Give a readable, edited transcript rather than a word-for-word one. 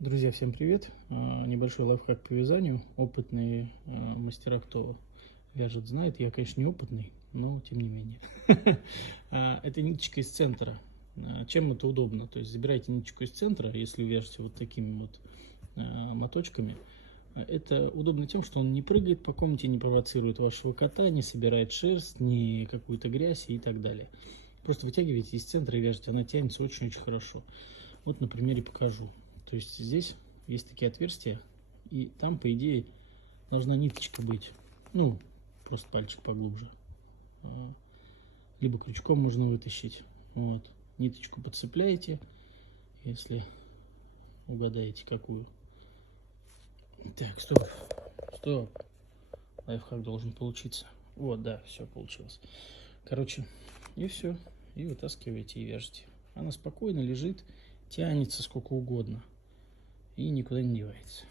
Друзья, всем привет! Небольшой лайфхак по вязанию. Опытные мастера, кто вяжет, знает. Я, конечно, не опытный, но тем не менее. Это ниточка из центра. Чем это удобно? То есть забирайте ниточку из центра, если вяжете вот такими вот моточками. Это удобно тем, что он не прыгает по комнате, не провоцирует вашего кота, не собирает шерсть, не какую-то грязь и так далее. Просто вытягиваете из центра и вяжете. Она тянется очень-очень хорошо. Вот на примере покажу. То есть здесь есть такие отверстия, и там, по идее, должна ниточка быть. Ну, просто пальчик поглубже. Либо крючком можно вытащить. Вот. Ниточку подцепляете, если угадаете какую. Так, стоп. Стоп. Лайфхак должен получиться. Вот, да, все получилось. Короче, и все. И вытаскиваете и вяжете. Она спокойно лежит, тянется сколько угодно. И никуда не девается.